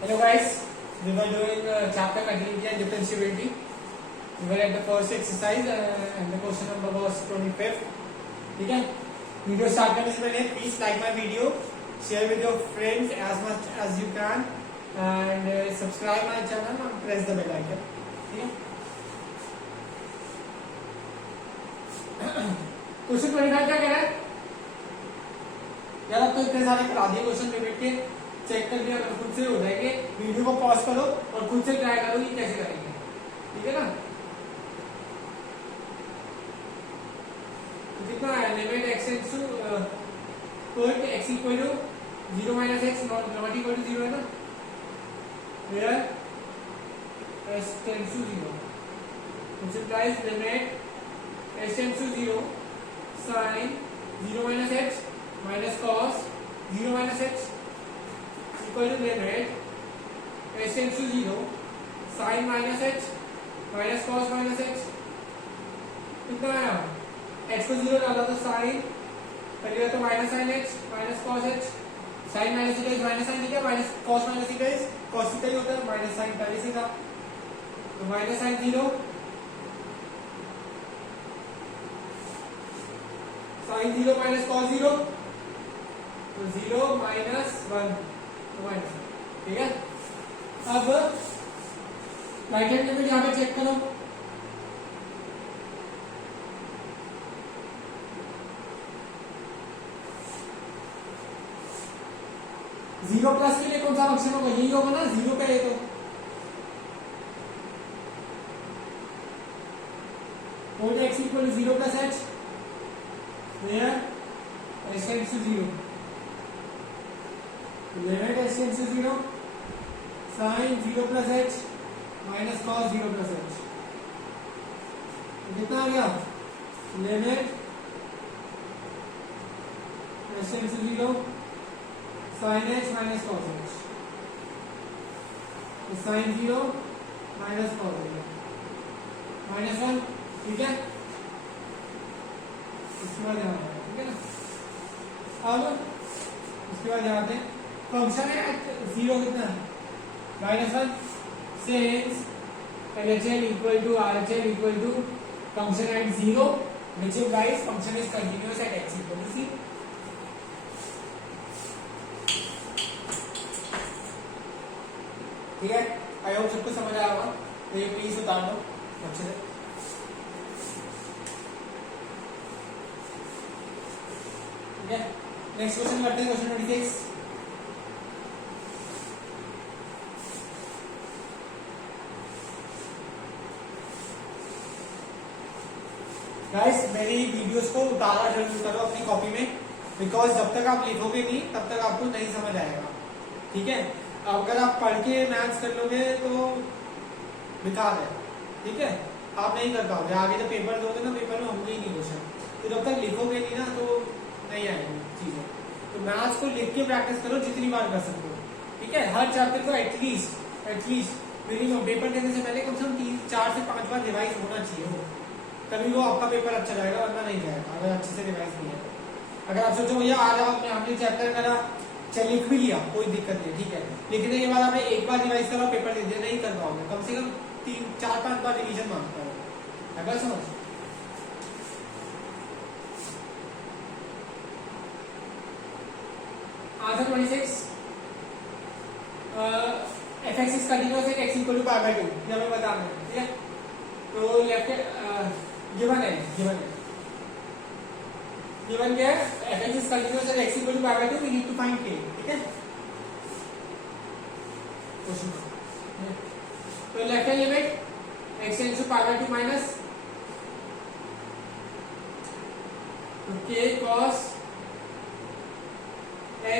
Hello guys, we were doing chapter continuity and differentiability. We were at the first exercise and the question number was 25th. ठीक है, video start करने से पहले please like my video, share with your friends as much as you can and subscribe my channel and press the bell icon. ठीक है, question 25 क्या कह रहा है यार? अब तो इतने सारे करा दिए क्वेश्चन रिपीट के, चेक कर लिया, अगर खुद से हो जाएंगे वीडियो को पॉज करो और खुद से ट्राई करो कि कैसे करेंगे, ठीक है ना? तो कितना है? Limit x tends to put x equal to 0 minus x not equal to 0 है ना, where s tends to 0 which implies limit s tends to 0 sin 0 minus x minus cos 0 minus x equal to limit s tends to 0 sin minus h minus cos minus h. कितना आया? h को 0 डाला तो sin, पहली बार तो minus sin h minus cos h, sin minus theta is minus sin theta, minus cos minus theta is cos theta ही होता है, माइनस sin पहले से था तो minus sin 0 sin 0 minus cos 0 तो 0 माइनस 1 तो माइनस, ठीक है? अब राइट हैंड लिमिट यहां पे चेक करो, जीरो प्लस के लिए कौन सा फंक्शन होगा? यही होगा ना, जीरो पे है तो pole x equal to 0 plus h where s tends to 0 limit s tends to 0 sin 0 plus h minus cos 0 plus h. कितना आ गया? Limit s tends to 0 sin h minus cos h, sin 0 minus cos 0 minus 1, ठीक है? इसके बाद यहाँ ठीक है ना? अब उसके बाद यहाँ पे फंक्शन है 0 कितना है? Minus 1 since LHL equal to RHL equal to function at 0 which implies function is continuous at x equal to 0. ठीक है, आई होप सबको समझ आया होगा, तो ये प्लीज उतार दो अच्छे से. ठीक है, नेक्स्ट क्वेश्चन करते हैं, क्वेश्चन 26. गाइस मेरी वीडियोस को उतारा जरूर करो अपनी कॉपी में, बिकॉज जब तक आप लिखोगे नहीं तब तक आपको नहीं समझ आएगा, ठीक है? अगर आप पढ़ के मैथ्स कर लोगे तो बेकार है, ठीक है? आप नहीं कर पाओगे, आगे जब पेपर दोगे ना, पेपर में होंगे ही नहीं क्वेश्चन, तो जब तक लिखोगे नहीं ना तो नहीं आएगी चीजें. तो मैथ्स को लिख के प्रैक्टिस करो जितनी बार कर सकते हो, ठीक है? हर चैप्टर को एटलीस्ट मिनिमम पेपर देने से पहले कम से कम 4 से 5 बार रिवाइज होना चाहिए हो, तभी वो आपका पेपर अच्छा जाएगा, वरना नहीं जाएगा अगर अच्छे से रिवाइज नहीं है. अगर आप सोचो भैया आज आपने चैप्टर करा, चल लिख भी लिया, कोई दिक्कत नहीं, ठीक है? लिखने के बाद आपने एक बार रिवाइज करो, पेपर दे दिया, नहीं कर पाओगे. कम से कम 3-4-5 बार रिवीजन मांगता है, अगर समझ. Answer 26 fx is continuous at x equal to pi by 2, ये हमें बताना है, ठीक है? तो लेफ्ट गिवन है क्या है? fx is continuous at x equal to pi by 2, we need to find k, ठीक है? क्वेश्चन तो left hand limit x tends to pi by 2 minus तो k cos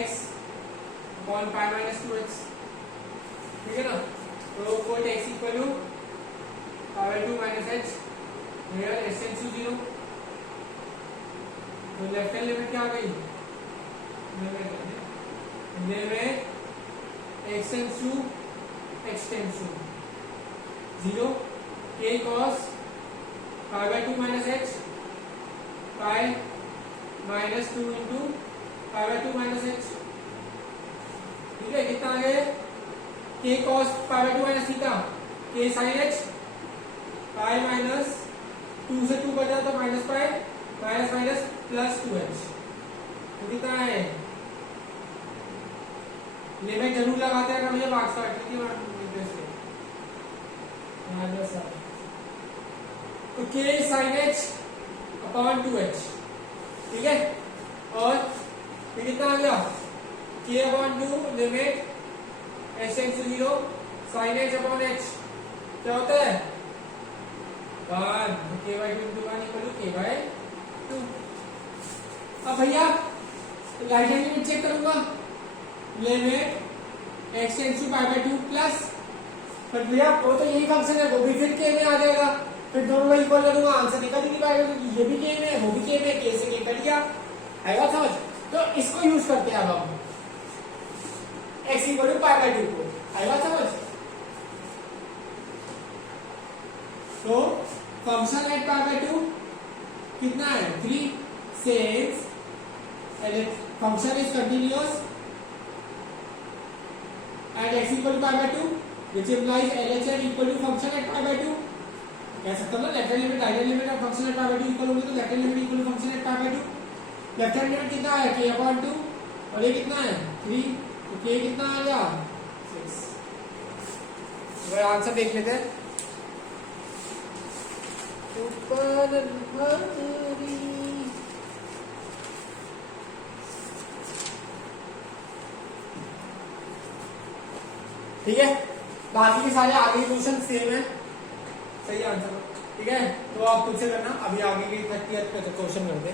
x upon pi minus 2x, ठीक है ना? तो cot x equal to pi by 2 minus h where s tends to 0. तो left hand limit क्या आ गई? Limit x tends to 0 k cos pi by 2 minus h pi minus 2 into 5/2 minus H. ठीक है, कितना आ गया के cos pi by 2 minus theta के साइन एच पाई माइनस 2 से 2 बचा तो minus pi minus minus plus 2h तो कितना है लिमिट जरूर लगाते हैं मुझे मार्क्स काट लीजिए माइनस तो के साइन एच अपॉन 2h ठीक है और ये कितना आ गया k upon 2 limit h tends to 0 sine h upon h क्या होता है 1 k by 2 equal to k by 2। अब भैया राइट हैंड लिमिट चेक करूंगा limit x tends to pi by 2 plus पर भैया वो तो यही फंक्शन है वो भी फिर के में आ जाएगा फिर दोनों को इक्वल करूंगा आंसर निकल नहीं पाएगा क्योंकि ये भी के में है वो भी के में के से के कट गया आएगा समझ। तो इसको यूज करते हैं अब हम x equal to pi by 2 को आएगा समझ। तो फंक्शन एट पाई बाय 2 कितना है 3 since function is continuous at x equal to pi by 2 which implies LHS equal to function at pi by 2 कह सकता हूँ ना left hand limit right hand limit of function at pi by 2 equal होगी तो left hand limit equal to function at pi by 2 left hand limit कितना है k upon 2 और ये कितना है 3 तो k कितना आ गया 6। तो आंसर देख लेते हैं ऊपर भरी ठीक है बाकी के सारे आगे क्वेश्चन सेम है सही आंसर ठीक है। तो आप खुद से करना अभी आगे के 30th पे क्वेश्चन करते।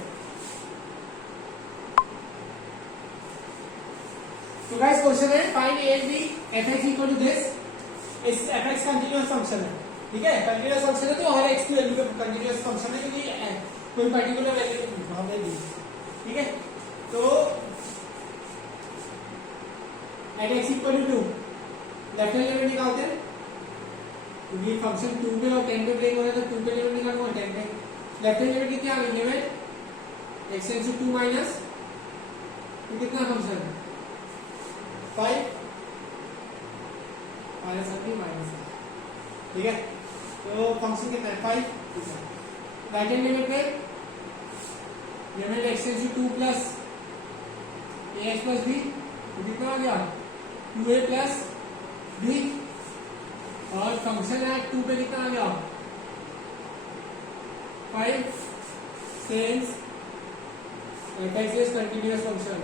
तो गाइस क्वेश्चन है find a b fx equal to this इस fx कंटीन्यूअस फंक्शन है ठीक है कंटीन्यूअस फंक्शन है तो हर x की वैल्यू पे कंटीन्यूअस फंक्शन है क्योंकि कोई पर्टिकुलर वैल्यू हमने दी ठीक है। तो at x equal to 2 left hand limit निकालते हैं क्योंकि फंक्शन 2 पे और 10 पे ब्रेक हो रहा है तो 2 पे लिमिट निकालूंगा 10 पे लेफ्ट हैंड लिमिट कितनी आ गई limit x tends to 2 minus तो कितना फंक्शन 5 माइनस माइनस ठीक है। तो फंक्शन कितना है 5 राइट हैंड लिमिट में limit x tends to 2 plus ax plus b तो कितना आ गया 2a प्लस b और फंक्शन है 2 पे कितना आ गया 5 since fx is continuous function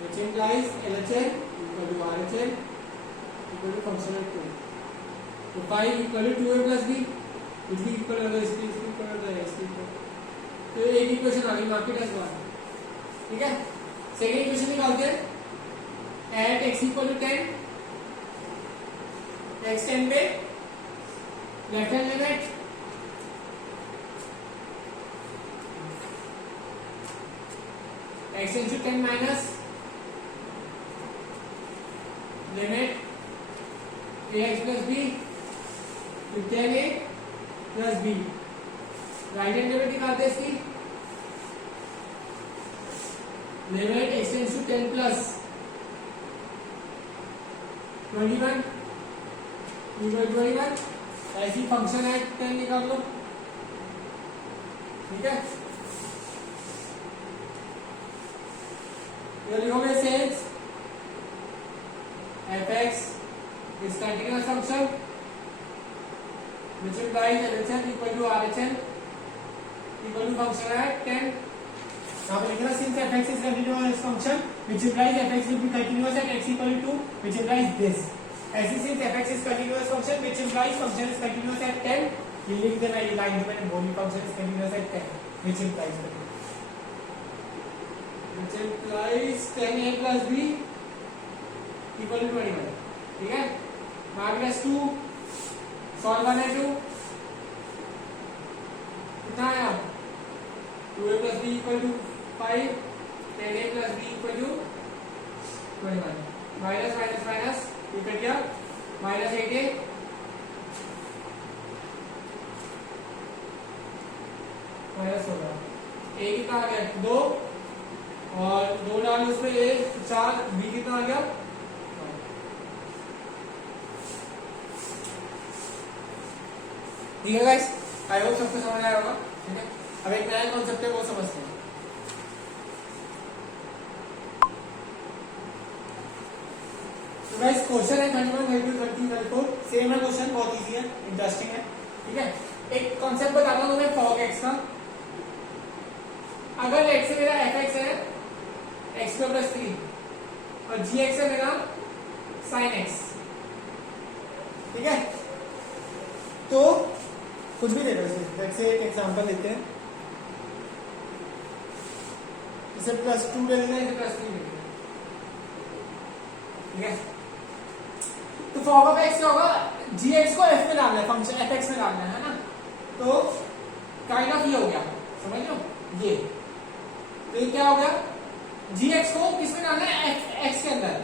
which implies LHS equal to RHS equal to function of 2 तो 5 equal to 2a plus b which is equal to this equal to this तो एक equation आ गई मार्केट एस बार ठीक है। Second equation निकालते हैं at x equal to 10 x 10 पे left hand limit x into 10 minus limit ax plus b to 10a plus b right hand limit निकालते हैं इसकी limit x tends to 10 plus 21 ऐसी function है 10 निकाल लो ठीक है। ये लिखोगे since fx is continuous function which implies LHS equal to RHS equal to function at 10 यहाँ पे लिखना since fx is continuous function which implies fx will be continuous at x equal to 2 which implies this ऐसे since fx is continuous function which implies function is continuous at 10 ये लिख देना ये line में बोली function is continuous at 10 which implies 10a plus b equal to 21 ठीक है। Minus 2 solve करना है 2 कितना आया 2a plus b equal to 5 10a plus b equal to 21 minus minus minus ये कट गया माइनस 8a माइनस होगा a कितना आ गया 2 और 2 डाल उसमें a 4 b कितना आ गया ठीक है गाइस, आई होप सबको समझ आया होगा। ठीक है, अब एक नया कॉन्सेप्ट है वो समझते हैं। तो गाइस क्वेश्चन है 31, 32, 33, 34 सेम है क्वेश्चन, बहुत इजी है, इंटरेस्टिंग है। ठीक है, एक कॉन्सेप्ट बताता हूँ तुम्हें फॉग एक्स का। अगर एक्स से मेरा एफ एक्स है x² + 3 और जी एक्स है मेरा sin x। ठीक है, तो कुछ भी ले लो, जैसे एक एग्जांपल लेते हैं, इसे +2 ले लेना है, इसे +3 ले लेना। ठीक है, तो फॉग ऑफ एक्स क्या होगा, जी एक्स को एफ में डालना है, फंक्शन एफ एक्स में डालना है ना, तो काइंड ऑफ ये हो गया, समझ लो ये। तो ये क्या हो गया, जी एक्स को किस में डालना है, एफ एक्स के अंदर।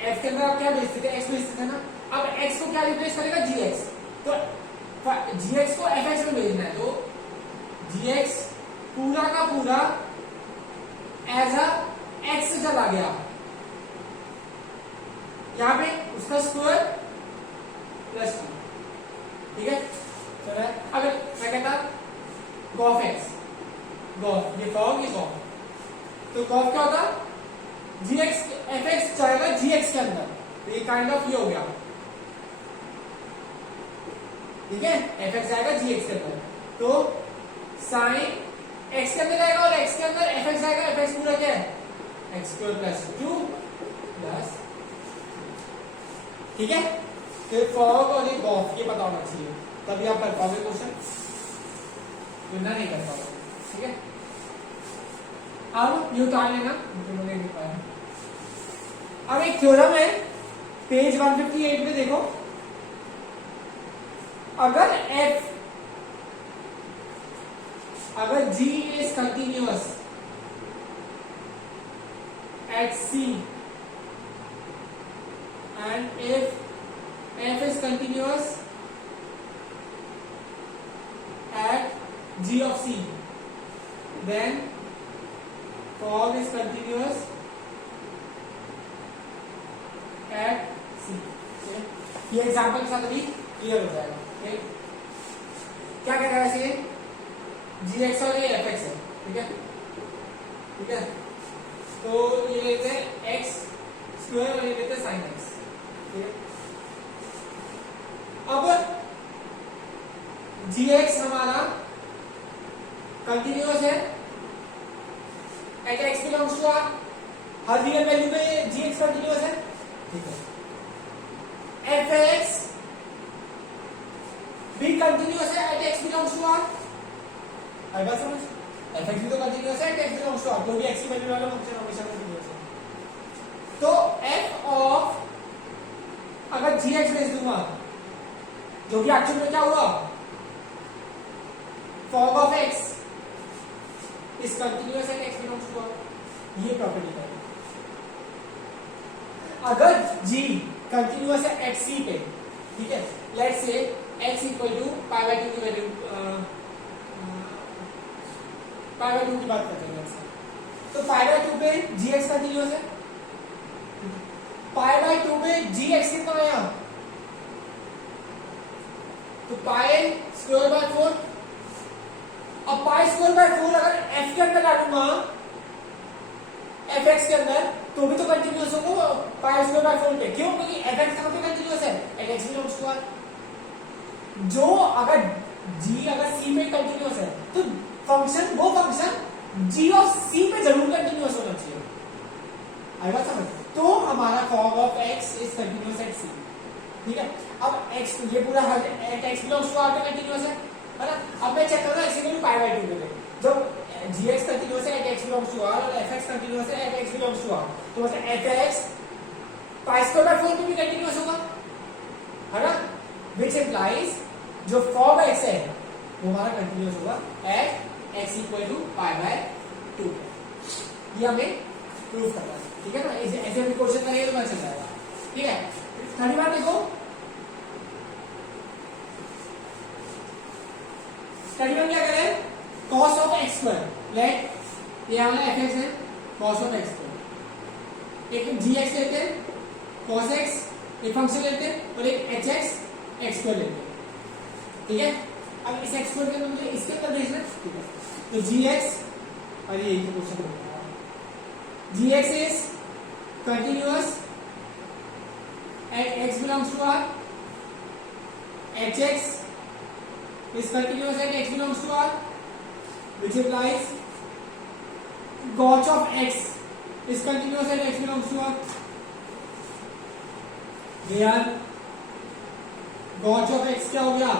एफ के अंदर आप क्या भेजते थे, एक्स भेजते थे ना, अब एक्स को क्या रिप्लेस करेगा, जी एक्स। तो जी एक्स को एफ एक्स में भेजना है, तो जी एक्स पूरा का पूरा एज अ एक्स चला गया, यहां पे उसका स्क्वायर +2। ठीक है, चलो अब मैं कहता गॉफ एक्स, गॉफ ये फॉग ये गॉफ, तो गॉफ क्या होता, जी एक्स एफ एक्स जाएगा जी एक्स के अंदर, तो ये काइंड ऑफ ये हो गया। ठीक है, एफ एक्स जाएगा जी एक्स के अंदर, तो साइन एक्स के अंदर जाएगा और एक्स के अंदर एफ एक्स जाएगा, एफ एक्स पूरा क्या है, x² + 2 प्लस। ठीक है, तो फॉग और ये गॉफ ये पता होना चाहिए, तभी आप कर पाओगे क्वेश्चन, वरना नहीं कर पाओगे। ठीक है, अब ये उतार लेना, मुझे नहीं दिख पाया। अब एक थ्योरम है पेज 158 में, देखो अगर G is continuous at C and if F is continuous at G of C, then fog is continuous at C। ये एग्जांपल के साथ अभी क्लियर हो जाएगा। क्या कह रहा है ये, जी एक्स और ये एफ एक्स है। ठीक है, ठीक है, तो ये लेते हैं x² और ये लेते हैं sin x। ठीक है, अब जी एक्स हमारा कंटिन्यूअस है at x belongs to r, हर रियल वैल्यू पे ये जी एक्स कंटिन्यूअस है। ठीक है, एफ एक्स भी कंटिन्यूअस है at x belongs to r। आई बात समझ, एफ एक्स भी तो कंटिन्यूअस है at x belongs to r, तो भी x की वैल्यू वाला फंक्शन हमेशा कंटिन्यूअस है। तो f ऑफ, अगर जी एक्स भेज दूंगा, जो भी एक्चुअल में क्या हुआ, fog of x is continuous at x belongs to r, ये प्रॉपर्टी है। अगर g कंटिन्यूअस है एट c पे, ठीक है, let's say x equal to π/2 की वैल्यू, π/2 की बात करते हैं, तो π/2 पे gx कंटिन्यूअस है, π/2 पे gx कितना आया, तो π²/4। अब π²/4 अगर f के अंदर डालूंगा, fx के अंदर, तो भी तो कंटिन्यूअस होगा π²/4 पे। क्यों, क्योंकि fx कहां पे कंटिन्यूअस है, at x belongs to r। जो अगर g अगर c पे कंटिन्यूअस है, तो फंक्शन वो फंक्शन g ऑफ c पे जरूर कंटिन्यूअस होना चाहिए। आई बात समझ, तो हमारा fog of x is continuous at c। ठीक है, अब x ये पूरा at x belongs to r पे कंटिन्यूअस है ना। अब मैं चेक कर रहा हूं x इक्वल टू π/2 पे, जब gx कंटिन्यूअस है at x belongs to r और fx कंटिन्यूअस है at x belongs to r, तो मतलब fx π²/4 पे भी कंटिन्यूअस होगा, है ना, व्हिच इंप्लाइज जो फॉग x है वो हमारा कंटिन्यूअस होगा एट x इक्वल टू π/2। ये हमें प्रूव करना है। ठीक है ना, ऐसे भी क्वेश्चन करेंगे तो मैं चल जाएगा। ठीक है, थर्ड बार देखो, स्टडी में क्या करें, cos ऑफ x², लेट ये वाला fx है, cos ऑफ x², एक gx लेते हैं, cos x एक फंक्शन लेते हैं, और एक hx x² लेते हैं। ठीक है, अब इस एक्स स्क्वायर के अंदर मुझे इसके अंदर भेजना है, ठीक है। तो जी एक्स, अरे यही तो क्वेश्चन है, g x is continuous at x belongs to R, h x is continuous at x belongs to R, which implies gauge of x is continuous at x belongs to R. Here gauge of x क्या हो गया,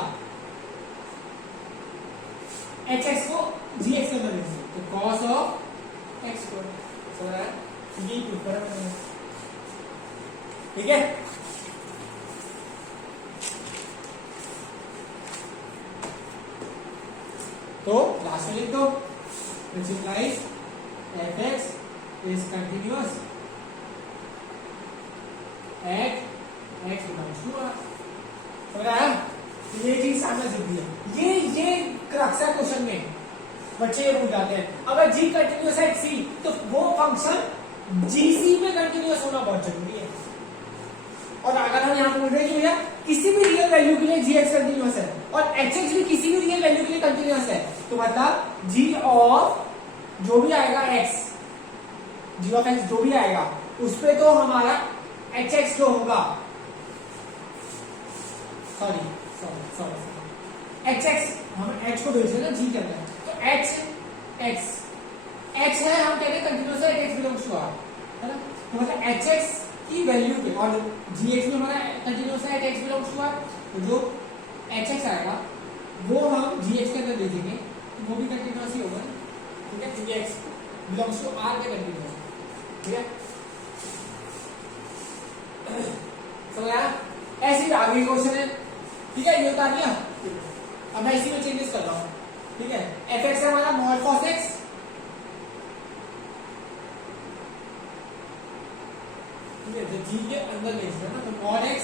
H x को जी x के अंदर लिख सकते, तो cos of x को समझ रहा है, यही प्रूफ करा मैंने, ठीक है। तो लास्ट में लिख दो, which implies fx is continuous at x belongs to R. समझ आया, ये चीज सामने लिख दी है, ये क्रक्स है क्वेश्चन में, बच्चे ये भूल जाते हैं। अगर g कंटिन्यूअस है c, तो वो फंक्शन gc में कंटिन्यूअस होना बहुत जरूरी है। और अगर हम यहाँ बोल रहे हैं कि भैया किसी भी रियल वैल्यू के लिए gx कंटिन्यूअस है और hx भी किसी भी रियल वैल्यू के लिए कंटिन्यूअस है, तो मतलब g ऑफ जो भी आएगा x, g ऑफ x जो भी आएगा उस पे तो हमारा hx जो होगा, सॉरी hx, हम h को भेज रहे हैं ना g के अंदर, तो h है, हम कहते हैं कंटिन्यूअस है x बिलोंग्स टू r, है ना। तो मतलब hx की वैल्यू के और gx में हमारा कंटिन्यूअस है x बिलोंग्स टू r, तो जो hx आएगा वो हम gx के अंदर भेजेंगे, तो वो भी कंटिन्यूअस ही होगा, ठीक है, क्योंकि x बिलोंग्स टू r के कंटिन्यूअस, ठीक है। समझ आया, ऐसे ही आगे क्वेश्चन है, ठीक है, ये उतार लिया। अब मैं इसी में चेंजेस कर रहा हूँ, ठीक है। fx है हमारा मॉड cos x, तो g के अंदर भेजना है ना, तो mod x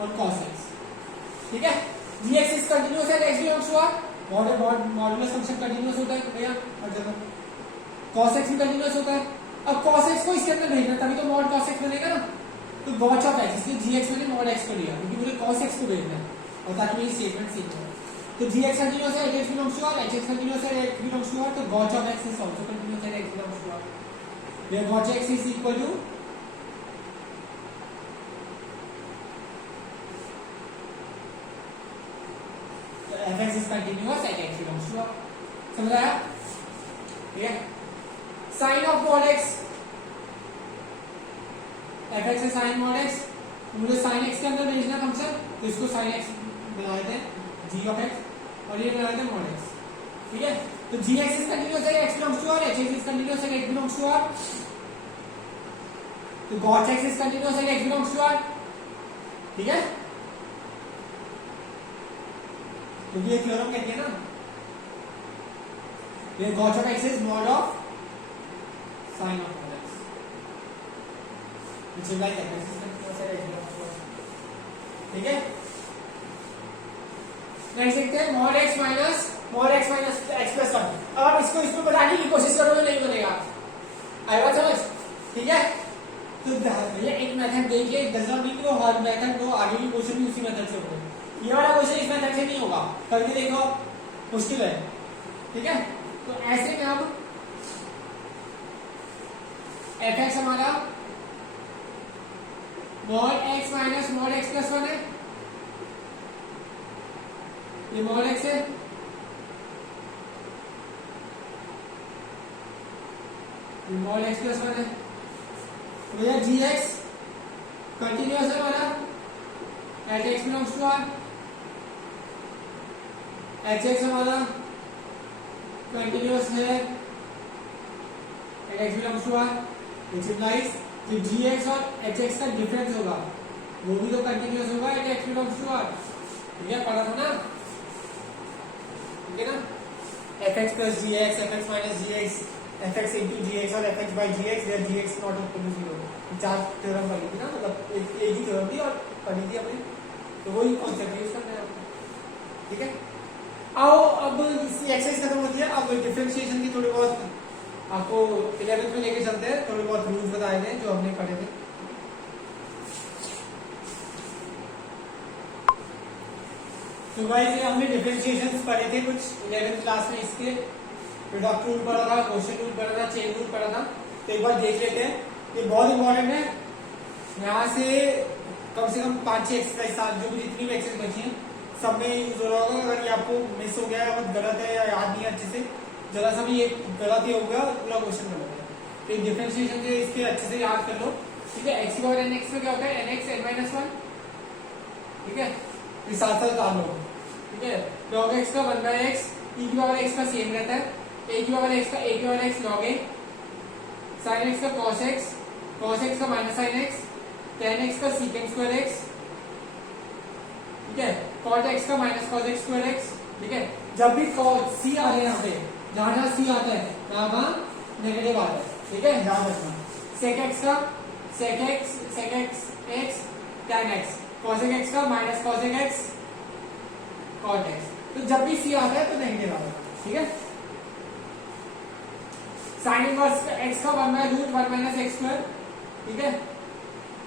और cos x, ठीक है। gx इज कंटिन्यूअस है x belongs to r, modulus function continuous होता है भैया हर जगह, cos x भी कंटिन्यूअस होता है। अब cos x को इसके अंदर भेजना, तभी तो mod cos x बनेगा ना, तो gauge of x, इसलिए gx मैंने mod x को लिया क्योंकि मुझे cos x को भेजना है और ताकि मैं ये स्टेटमेंट सीख लूं। तो gx कंटिन्यूअस है x belongs to r, hx continuous है x बिलोंग्स टू r, तो gauge of x is also continuous है x belongs to r, where gauge x is equal to fx is continuous at x belongs to r, समझ आया, ठीक है। sin of mod x, fx है sin mod x, मुझे sin x के अंदर भेजना फंक्शन, तो इसको sin x बना देते हैं g of x और ये बना देते हैं mod x, ठीक है। तो gx is continuous at x belongs to r, hx is continuous at x belongs to r, तो gauge x is continuous at x belongs to r, ठीक है। तो ये थ्योरम कहते हैं ना, ये gauge of x is mod of sin of mod x, which is like fx is continuous at x belongs to r, ठीक है। नेक्स्ट देखते हैं mod x minus x plus 1। अब आप इसको इसमें बनाने की कोशिश करोगे नहीं बनेगा, आई बात समझ, ठीक है। तो भैया एक मेथड देखिए, डज नॉट मीन वो हर मेथड को आगे भी क्वेश्चन भी उसी मेथड से होगा, ये वाला क्वेश्चन इस मेथड से नहीं होगा, करके देखो मुश्किल है, ठीक है। तो ऐसे में अब fx हमारा mod x minus mod x plus 1 है, ये mod x है, ये mod x plus 1 है, तो भैया gx कंटिन्यूअस है हमारा at x belongs to r, hx हमारा कंटिन्यूअस है at x belongs to r, which implies कि gx और hx का डिफरेंस होगा वो भी तो कंटिन्यूअस होगा at x belongs to r, ठीक है, पढ़ा था ना, ठीक है ना। fx plus gx, fx minus gx, fx into gx और fx by gx, where gx not equal to 0, चार थ्योरम पढ़ी थी ना, मतलब एक ही थ्योरम थी और पढ़ी थी अपनी, तो वही कॉन्सेप्ट यूज करना है आपको, ठीक है। आओ अब एक्सरसाइज खत्म होती है, अब डिफरेंशिएशन की थोड़ी बहुत आपको 11th में लेके चलते हैं, थोड़े बहुत रूल्स बताए थे जो हमने पढ़े थे। तो गाइस ये हमने डिफरेंशिएशंस पढ़े थे कुछ 11th क्लास में, इसके प्रोडक्ट रूल पढ़ा था, क्वोशिएंट रूल पढ़ा था, चेन रूल पढ़ा था। तो एक बार देख लेते हैं, ये बहुत इंपॉर्टेंट है। यहाँ से कम 5-6 एक्सरसाइज जो भी जितनी भी एक्सरसाइज बची हैं सब में यूज हो रहा होगा। अगर ये आपको मिस हो गया है, अगर गलत है या याद नहीं है अच्छे से, जरा सा भी ये गलत ही हो गया, पूरा क्वेश्चन गलत है। तो डिफरेंशिएशन से इसके अच्छे से याद कर लो, ठीक है। एक्स की पावर एन एक्स में क्या होता है, n x n minus one, ठीक है। फिर साथ साथ डाल लो, ठीक है। लॉग एक्स का 1/x, e की पावर x का सेम रहता है, a की पावर x का a की power x log a, sin x का cos x का minus sin x, tan x का secant स्क्वायर x, ठीक है। cot x का minus cos x square x, ठीक है। जब भी c आ रहा है यहाँ पे, जहां c आता है वहां नेगेटिव आता है, ठीक है, ध्यान रखना। sec x का sec x tan x, cosec x का minus cosec x cot x। तो जब भी c आता है तो नेगेटिव आता है, ठीक है। साइन इनवर्स x का 1/√1 माइनस x स्क्वायर, ठीक है।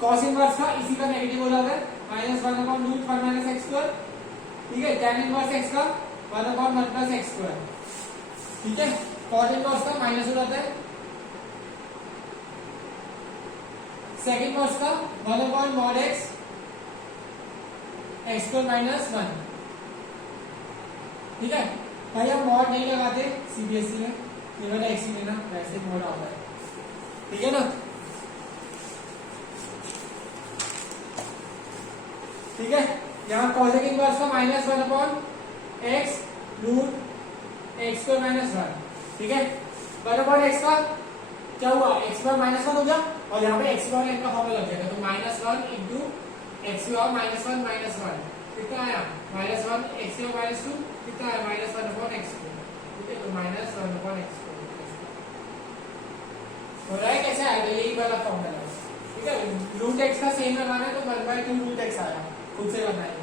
cos इनवर्स का इसी का नेगेटिव हो जाता है, -1/√1 माइनस x स्क्वायर, ठीक है। tan इनवर्स x का 1/1 प्लस x स्क्वायर, ठीक है। cot इनवर्स का माइनस हो जाता है, sec इनवर्स का 1/mod x x square minus 1, ठीक है। भाई हम मॉड नहीं लगाते सीबीएसई में, केवल एक्स ही लेना, वैसे मॉड आता है, ठीक है ना। ठीक है, यहाँ cosec इनवर्स का -1/x root x square minus 1, ठीक है। 1/x का क्या हुआ, x स्क्वायर माइनस 1 हो गया, और यहाँ पे x स्क्वायर n का फॉर्मूला लग जाएगा, तो -1 इंटू x स्क्वायर -1 माइनस 1 कितना आया, -1 x स्क्वायर माइनस 2 कितना आया, -1/x स्क्वायर, ठीक है। तो -1/x स्क्वायर हो रहा है, कैसे आएगा, यही वाला फॉर्मूला है, ठीक है। रूट x का सेम लगाना है तो 1/2 रूट x आया, खुद से बनाइए,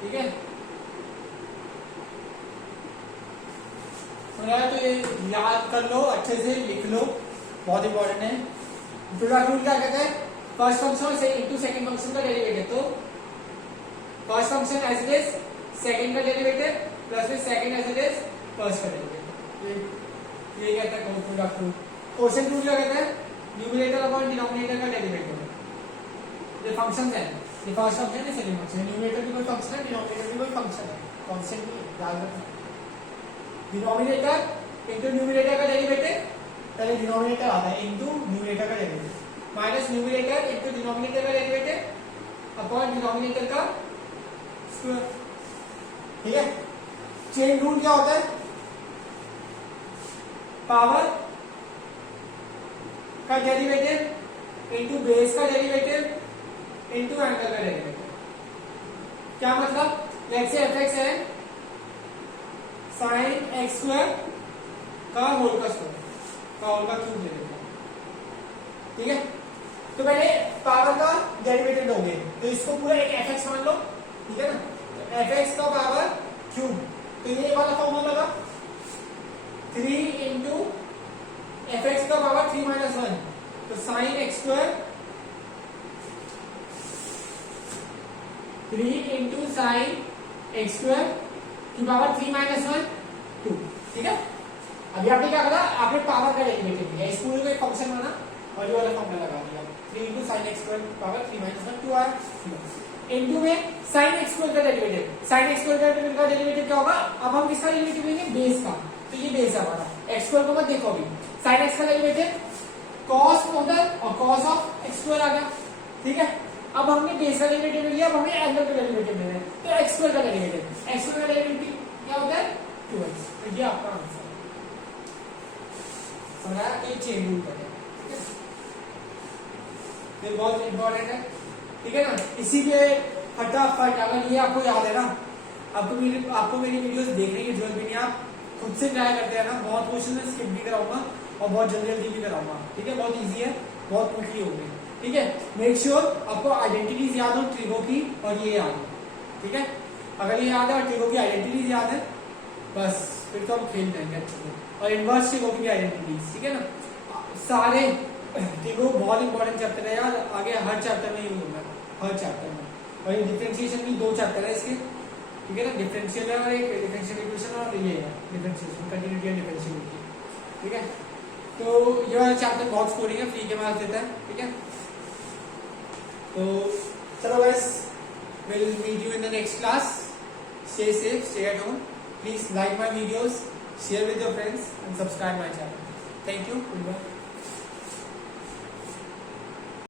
ठीक है। हो रहा है तो ये याद कर लो, अच्छे से लिख लो, बहुत इंपॉर्टेंट है। प्रोडक्ट रूल क्या कहता है, फर्स्ट फंक्शन से इनटू सेकंड फंक्शन का डेरिवेटिव, तो first function as it is second का डेरिवेटिव प्लस फिर second as it is first का डेरिवेटिव, ये कहता है प्रोडक्ट रूल। क्वोशिएंट रूल क्या कहता है, न्यूमरेटर अपॉन डिनोमिनेटर का डेरिवेटिव। ये फंक्शंस है, ये फर्स्ट फंक्शन है, सेकंड फंक्शन है, न्यूमरेटर भी कोई फंक्शन है, डिनोमिनेटर भी कोई फंक्शन है, कांस्टेंट भी है, याद रखना। डिनोमिनेटर इनटू न्यूमरेटर का डेरिवेटिव, पहले डिनोमिनेटर आता है इनटू न्यूमरेटर का derivative, minus numerator into denominator का डेरिवेटिव अपॉन डिनोमिनेटर का स्क्वायर, ठीक है। चेन रूल क्या होता है, पावर का डेरिवेटिव इनटू बेस का डेरिवेटिव इनटू एंगल का डेरिवेटिव। क्या मतलब, लेट्स से fx है sin x स्क्वायर का होल का स्क्वायर का होल का क्यूब ले लेते हैं, ठीक है। तो पहले पावर का डेरिवेटिव लोगे तो इसको पूरा एक fx मान लो, ठीक है ना। तो fx का पावर क्यूब, तो ये वाला फॉर्मूला लगा 3 इंटू fx का पावर 3 माइनस 1, तो sin x square 3 into sine x square की पावर 3 माइनस 1 2, ठीक है। अभी आपने क्या करा, आपने पावर का डेरिवेटिव लिया, इस पूरे को एक फंक्शन माना और ये वाला फॉर्मूला लगा दिया, 3 इंटू साइन एक्स स्क्वायर की पावर 3 माइनस 1 2 आया। इनटू में साइन एक्स स्क्वायर का डेरिवेटिव, साइन एक्स स्क्वायर का डेरिवेटिव क्या होगा, अब हम किसका डेरिवेटिव लेंगे, बेस का, तो ये बेस है हमारा। एक्स स्क्वायर को मत देखो अभी, साइन एक्स का डेरिवेटिव cos होगा और cos ऑफ एक्स स्क्वायर आ गया, ठीक है। अब हमने बेस का डेरिवेटिव लिया, अब हमें एंगल का डेरिवेटिव लेना है, तो एक्स स्क्वायर का डेरिवेटिव, एक्स स्क्वायर का डेरिवेटिव क्या होता है 2x, तो ये आपका आंसर समझा, ये चेन रूल का है, ठीक है। ये बहुत इंपॉर्टेंट है, ठीक है ना। इसीलिए फटाफट, अगर ये आपको याद है ना, आपको मेरी वीडियोस देखने की जरूरत भी नहीं, आप खुद से ट्राई करते हैं ना, बहुत क्वेश्चन में स्किप भी कराऊंगा और बहुत जल्दी जल्दी भी कराऊंगा, ठीक है। बहुत इजी है, बहुत क्विकली होगी, ठीक है। मेक श्योर आपको आइडेंटिटीज याद हो ट्रिगो की और ये याद हो, ठीक है। अगर ये याद है और ट्रिगो की आइडेंटिटीज याद है, बस फिर तो हम खेल जाएंगे अच्छे से। और इनवर्स ट्रिगो की आइडेंटिटीज, ठीक है ना। सारे ट्रिगो बहुत इंपॉर्टेंट चैप्टर है यार, आगे हर चैप्टर में यूज होगा, हर चैप्टर में, और ये डिफरेंशिएशन भी 2 चैप्टर है इसके, ठीक है ना, डिफरेंशियल है और एक डिफरेंशियल इक्वेशन और ये है डिफरेंशिएशन, कंटिन्यूटी एंड डिफरेंशियलिटी, ठीक है। तो ये वाला चैप्टर बहुत स्कोरिंग है, फ्री के मार्क्स देता है, ठीक है। तो चलो guys, will meet you in the next class, stay safe, stay at home, please like my videos, share with your friends and subscribe my channel. Thank you. Goodbye.